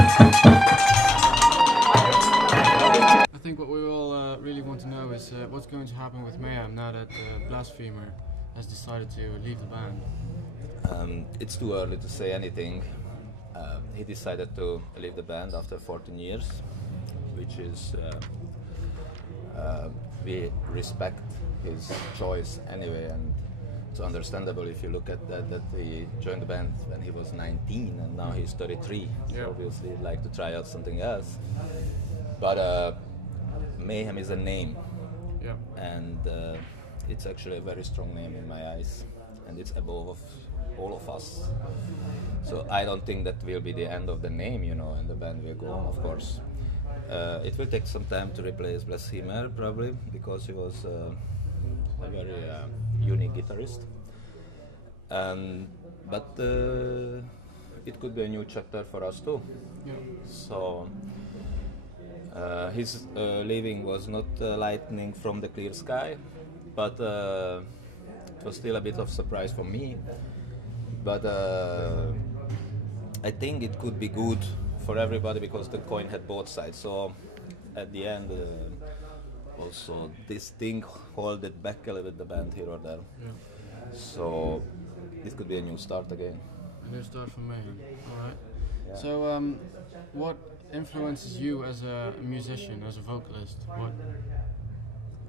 I think what we all really want to know is what's going to happen with Mayhem now that Blasphemer has decided to leave the band. It's too early to say anything. He decided to leave the band after 14 years, which is we respect his choice anyway, and it's understandable if you look at that he joined the band when he was 19 and now he's 33. Yeah. So obviously he'd like to try out something else. But Mayhem is a name, Yeah. and it's actually a very strong name in my eyes, and it's above all of us. So I don't think that will be the end of the name, you know, and the band will go on, of course. It will take some time to replace Blasphemer, probably, because he was a very unique guitarist. But it could be a new chapter for us too. Yeah. So his leaving was not lightning from the clear sky, but it was still a bit of surprise for me. But I think it could be good for everybody because the coin had both sides. So at the end, also this thing held it back a little bit, the band here or there. Yeah. So this could be a new start again. A new start for Mayhem. All right. Yeah. So what influences you as a musician, as a vocalist? What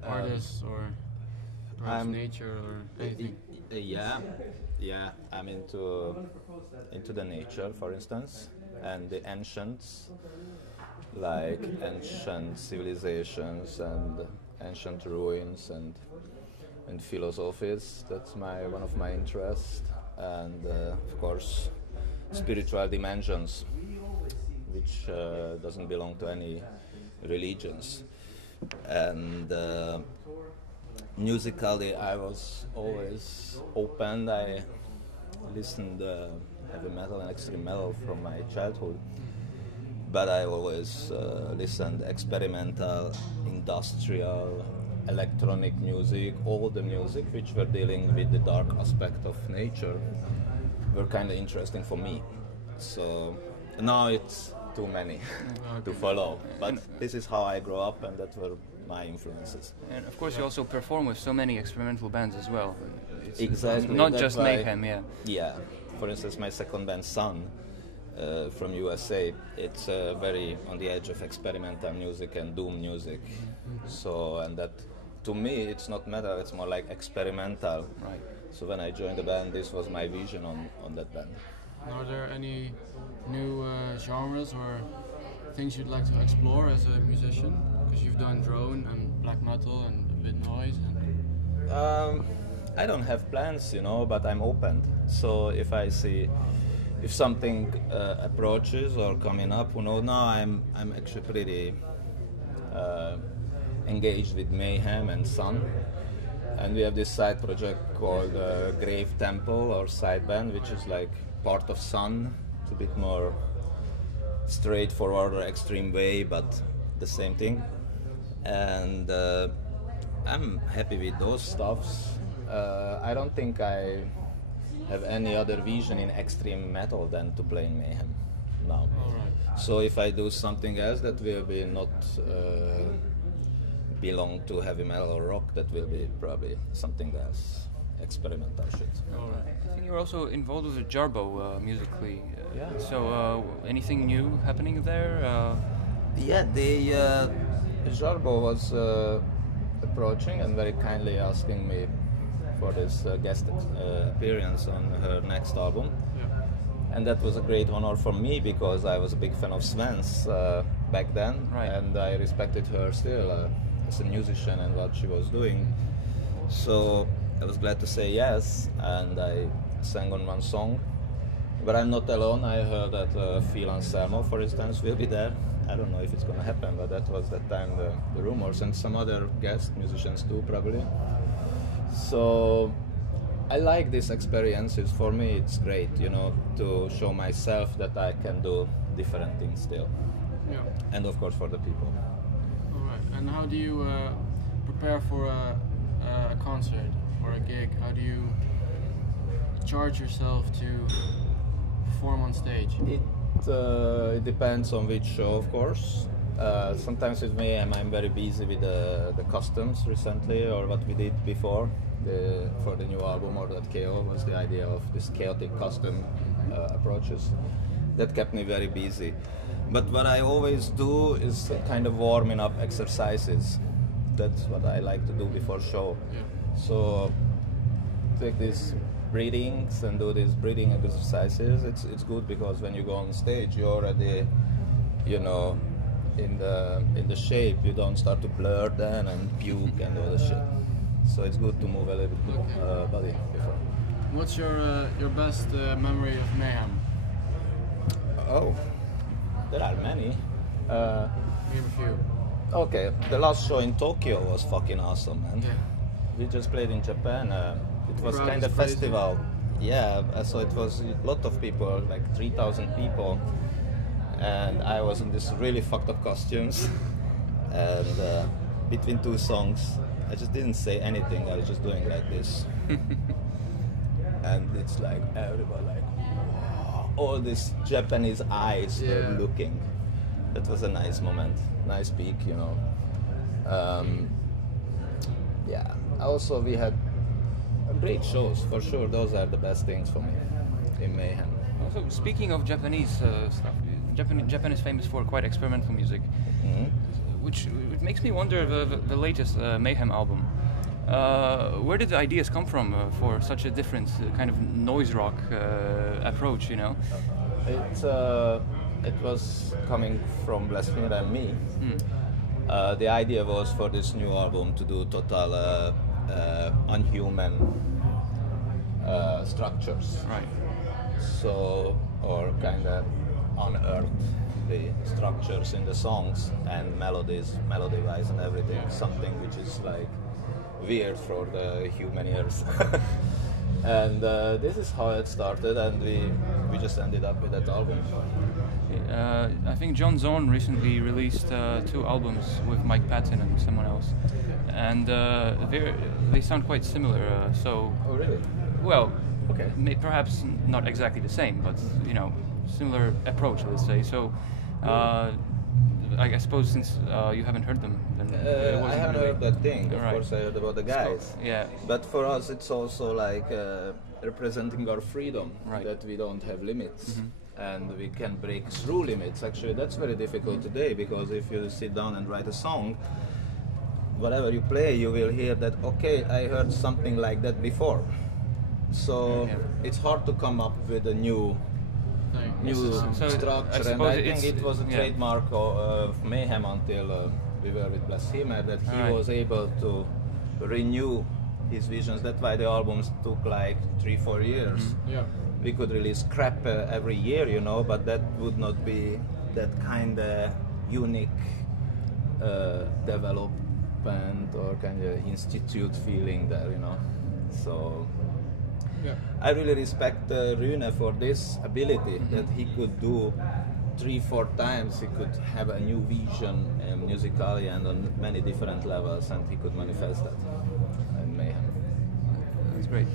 artists or perhaps nature or anything? Yeah, I'm into the nature, for instance, and the ancients, like ancient civilizations and ancient ruins and philosophies. That's one of my interests, and of course, spiritual dimensions, which doesn't belong to any religions. And musically, I was always open. I listened heavy metal and extreme metal from my childhood, but I always listened experimental, industrial, electronic music. All the music which were dealing with the dark aspect of nature were kind of interesting for me. So now it's too many to follow, but this is how I grew up, and that were my influences. And of course you also perform with so many experimental bands as well. Exactly. Not just Mayhem, yeah. Yeah. For instance, my second band, Sun, from USA, it's very on the edge of experimental music and doom music. So, and that, to me, it's not metal, it's more like experimental. Right. So when I joined the band, this was my vision on that band. Are there any new genres or things you'd like to explore as a musician? Because you've done drone and black metal and a bit noise. And I don't have plans, you know, but I'm open. So if I see if something approaches or coming up, you know, now I'm actually pretty engaged with Mayhem and Sun, and we have this side project called Grave Temple or Sideband, which is like part of Sun. It's a bit more straightforward or extreme way, but the same thing. And I'm happy with those stuffs. I don't think I have any other vision in extreme metal than to play in Mayhem now. Alright. So if I do something else that will be not belong to heavy metal or rock, that will be probably something else, experimental shit. Alright. I think you're also involved with Jarbo musically. Yeah. So anything new happening there? Yeah, the Jarbo was approaching and very kindly asking me for this guest appearance on her next album. Yeah. And that was a great honor for me because I was a big fan of Sven's back then, Right. and I respected her still as a musician and what she was doing. So I was glad to say yes, and I sang on one song. But I'm not alone. I heard that Phil Anselmo, for instance, will be there. I don't know if it's going to happen, but that was that time the rumors, and some other guest musicians too, probably. So I like these experiences. For me, it's great, you know, to show myself that I can do different things still. Yeah. And of course for the people. Alright. And how do you prepare for a concert or a gig? How do you charge yourself to perform on stage? It depends on which show, of course. Sometimes with Mayhem I'm very busy with the customs recently, or what we did before for the new album, or that KO was the idea of this chaotic custom approaches. That kept me very busy. But what I always do is kind of warming up exercises. That's what I like to do before show. Yeah. So take these breathings and do these breathing exercises. It's good because when you go on stage, you're already, you know, in the shape. You don't start to blur then and puke and all the shit. So it's good to move a little bit body before. What's your best memory of Mayhem? Oh, there are many. Name a few. Okay, the last show in Tokyo was fucking awesome, man. Yeah. We just played in Japan. It was Crowd kind is of crazy. festival. Yeah, so it was a lot of people, like 3,000 people. And I was in this really fucked up costumes. And between two songs, I just didn't say anything. I was just doing like this. And it's like everybody like, wow, all these Japanese eyes were Yeah. looking. That was a nice moment, nice peak, you know. Yeah. Also, we had great shows for sure. Those are the best things for me in Mayhem. Also, speaking of Japanese stuff, Japan is famous for quite experimental music, Mhm. which makes me wonder the latest Mayhem album. Where did the ideas come from for such a different kind of noise rock approach? You know. It was coming from Blasphemia and me. Hmm. The idea was for this new album to do total unhuman structures. Right. So, or kind of unearth the structures in the songs and melodies, melody-wise and everything. Something which is like weird for the human ears. And this is how it started, and we just ended up with that album. I think John Zorn recently released 2 albums with Mike Patton and someone else, and they sound quite similar. So, Oh, really? well, Okay. perhaps not exactly the same, but you know, similar approach, let's say. So, I suppose since you haven't heard them, then it I wasn't haven't really- heard that thing. Of Right. course, I heard about the guys. Yeah. But for us, it's also like representing our freedom, Right. that we don't have limits. Mhm. And we can break through limits. Actually, that's very difficult today, because if you sit down and write a song, whatever you play, you will hear that, okay, I heard something like that before. So Yeah. it's hard to come up with a new Thing. So, I structure, and suppose I think it's- it was a yeah. trademark of Mayhem until we were with Blasphemia, that he Right. was able to renew his visions. That's why the albums took like 3-4 years. Mm-hmm. Yeah. We could release crap every year, you know, but that would not be that kind of unique development or kind of institute feeling there, you know. So Yeah. I really respect Rune for this ability, Mm-hmm. that he could do 3-4 times. He could have a new vision musically and on many different levels, and he could manifest that in Mayhem. That's great.